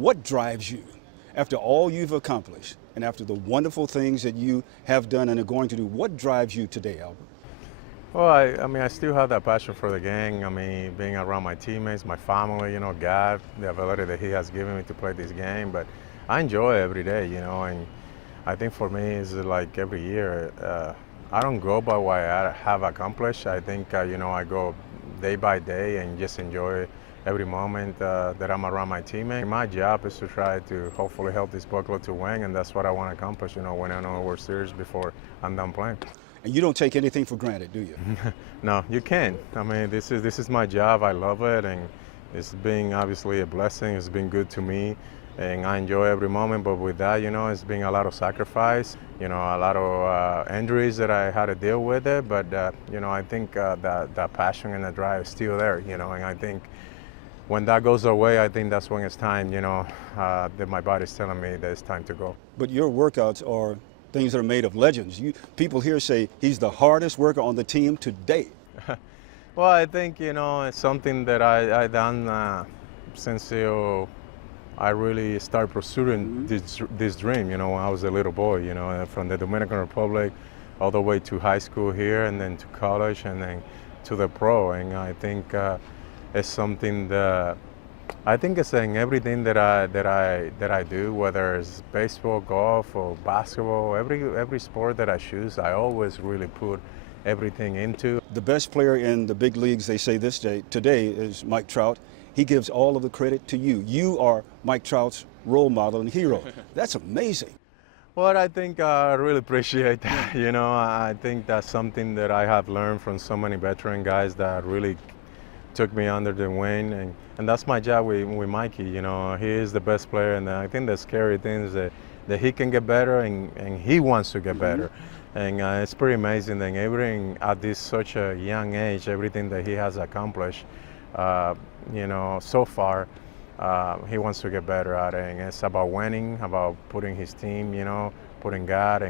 What drives you after all you've accomplished and after the wonderful things that you have done and are going to do? What drives you today, Albert? Well, I still have that passion for the game. I mean, being around my teammates, my family, God, the ability that He has given me to play this game. But I enjoy it every day, and I think for me, it's like every year. I don't go by what I have accomplished. I think, I go day by day and just enjoy every moment that I'm around my teammates. My job is to try to hopefully help this ball club to win, and that's what I want to accomplish, when I know we're serious before I'm done playing. And you don't take anything for granted, do you? No, you can't. I mean, this is my job. I love it, and it's been obviously a blessing. It's been good to me, and I enjoy every moment. But with that, it's been a lot of sacrifice. A lot of injuries that I had to deal with it. But I think that passion and the drive is still there. And I think when that goes away, I think that's when it's time. That my body's telling me that it's time to go. But your workouts are things that are made of legends. People here say he's the hardest worker on the team today. Well, I think, it's something that I done since I really started pursuing this dream, when I was a little boy, from the Dominican Republic all the way to high school here and then to college and then to the pro. And I think it's something that I think it's in everything that I do, whether it's baseball, golf, or basketball. Every sport that I choose, I always really put everything into. The best player in the big leagues, they say today, is Mike Trout. He gives all of the credit to you. You are Mike Trout's role model and hero. That's amazing. Well, I think I really appreciate that. I think that's something that I have learned from so many veteran guys that really took me under the wing, and that's my job with Mikey. He is the best player, and I think the scary thing is that he can get better, and he wants to get better. And it's pretty amazing that everything at this such a young age, everything that he has accomplished, so far, he wants to get better at it. And it's about winning, about putting his team, putting God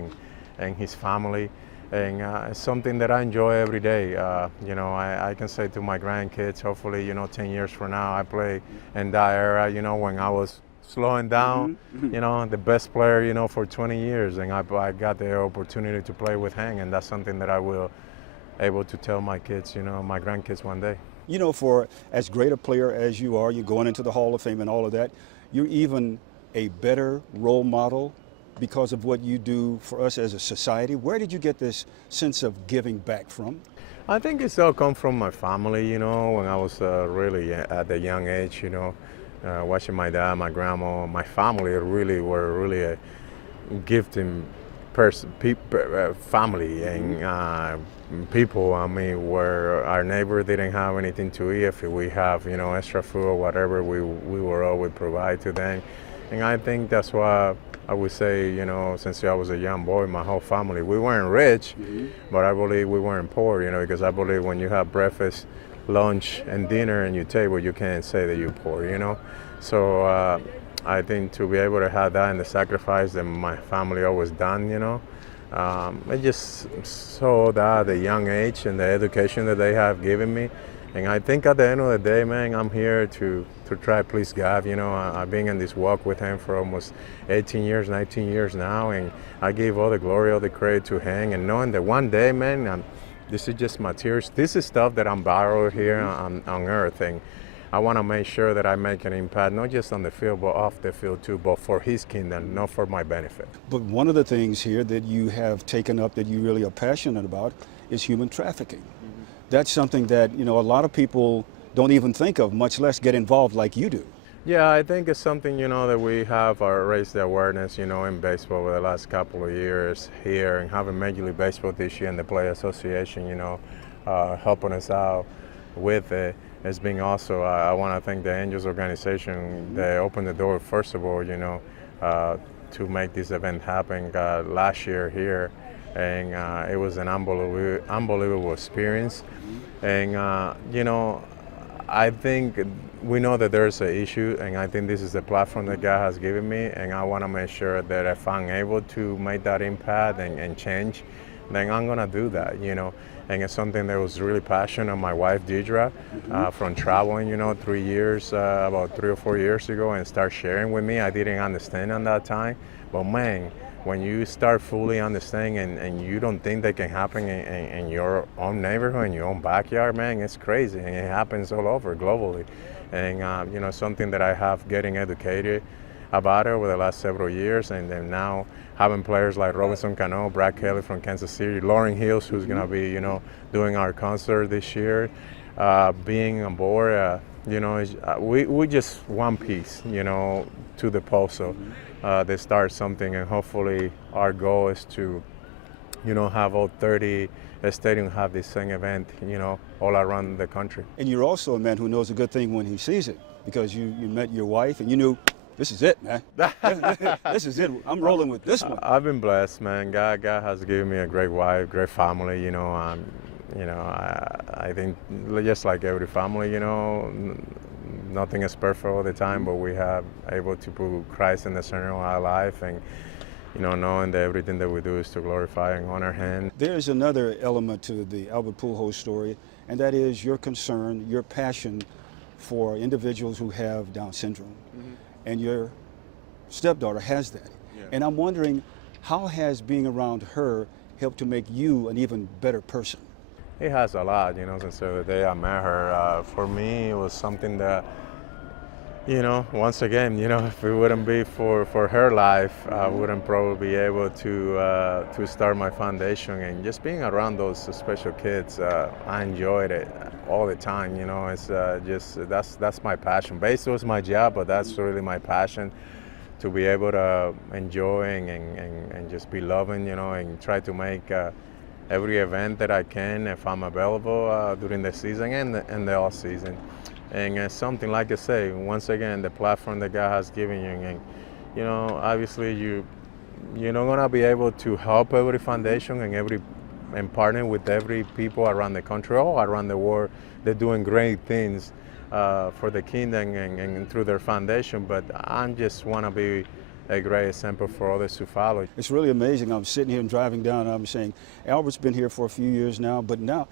and his family. And it's something that I enjoy every day. I can say to my grandkids, hopefully, 10 years from now, I play in that era, when I was slowing down, the best player, for 20 years. And I got the opportunity to play with him, and that's something that I will able to tell my kids, my grandkids one day. For as great a player as you are, you're going into the Hall of Fame and all of that, you're even a better role model because of what you do for us as a society. Where did you get this sense of giving back from? I think it's all come from my family, when I was really at a young age, watching my dad, my grandma, my family were a gifting family and people. I mean, where our neighbor didn't have anything to eat, if we have, extra food or whatever, we were always provide to them. And I think that's why I would say, since I was a young boy, my whole family, we weren't rich, but I believe we weren't poor, because I believe when you have breakfast, lunch, and dinner in your table, you can't say that you're poor, So I think to be able to have that and the sacrifice that my family always done, I just saw that at a young age and the education that they have given me. And I think at the end of the day, man, I'm here to try to please God. I've been in this walk with Him for almost 18 years, 19 years now, and I give all the glory, all the credit to Him, and knowing that one day, man, this is just materials. This is stuff that I'm borrowed here on earth, and I want to make sure that I make an impact, not just on the field, but off the field too, but for His kingdom, not for my benefit. But one of the things here that you have taken up that you really are passionate about is human trafficking. That's something that, a lot of people don't even think of, much less get involved like you do. Yeah, I think it's something, that we have raised the awareness, in baseball over the last couple of years here, and having Major League Baseball this year and the Player Association, helping us out with it. It's been also, I want to thank the Angels organization. They opened the door, first of all, to make this event happen last year here. And it was an unbelievable experience. And, I think we know that there's an issue, and I think this is the platform that God has given me, and I want to make sure that if I'm able to make that impact and change then I'm gonna do that, you know. And it's something that was really passionate on my wife, Deidre, from traveling, you know, 3 years, about 3 or 4 years ago, and start sharing with me. I didn't understand at that time, but man, when you start fully understanding and you don't think that can happen in your own neighborhood, in your own backyard, man, it's crazy, and it happens all over globally. And you know, something that I have getting educated about it over the last several years, and then now having players like Robinson Cano, Brad Kelly from Kansas City, Lauren Hills, who's going to be, you know, doing our concert this year, being on board, you know, we just one piece, you know, to the puzzle. They start something, and hopefully our goal is to, you know, have all 30 stadiums have this same event, you know, all around the country. And you're also a man who knows a good thing when he sees it, because you met your wife and you knew, this is it, man. This is it. I'm rolling with this one. I've been blessed, man. God has given me a great wife, great family. You know, I think just like every family, you know, nothing is perfect all the time, but we have able to put Christ in the center of our life, and you know, knowing that everything that we do is to glorify and honor Him. There's another element to the Albert Pujols story, and that is your concern, your passion for individuals who have Down syndrome. And your stepdaughter has that. Yeah. And I'm wondering, how has being around her helped to make you an even better person? It has a lot, you know, since the day I met her. For me, it was something that, you know, once again, you know, if it wouldn't be for her life, I wouldn't probably be able to start my foundation. And just being around those special kids, I enjoyed it all the time. You know, it's just that's my passion. Basically, it's my job, but that's really my passion, to be able to enjoy and just be loving, you know, and try to make every event that I can, if I'm available during the season and the off season. And it's something, like I say, once again, the platform that God has given you, and you know, obviously you're not gonna be able to help every foundation and partner with every people around the country or around the world. They're doing great things for the kingdom and through their foundation, but I just want to be a great example for others to follow. It's really amazing. I'm sitting here and driving down, and I'm saying, Albert's been here for a few years now, but now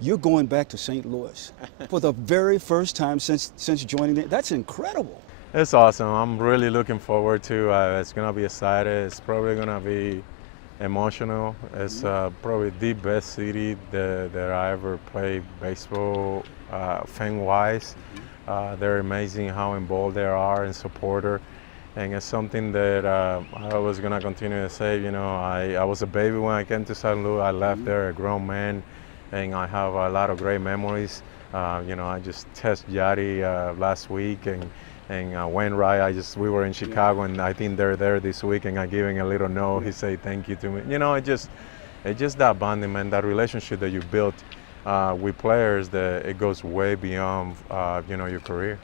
you're going back to St. Louis for the very first time since joining it. That's incredible. It's awesome. I'm really looking forward to it's going to be exciting. It's probably going to be emotional. It's probably the best city that I ever played baseball fan-wise. They're amazing how involved they are and supporter. And it's something that I was going to continue to say. You know, I was a baby when I came to St. Louis. I left there a grown man, and I have a lot of great memories. You know, I just tested Yachty last week, and Wainwright. We were in Chicago, and I think they're there this week, and I gave him a little note. He said thank you to me. You know, it's just that bonding, man, that relationship that you built with players, that it goes way beyond you know, your career.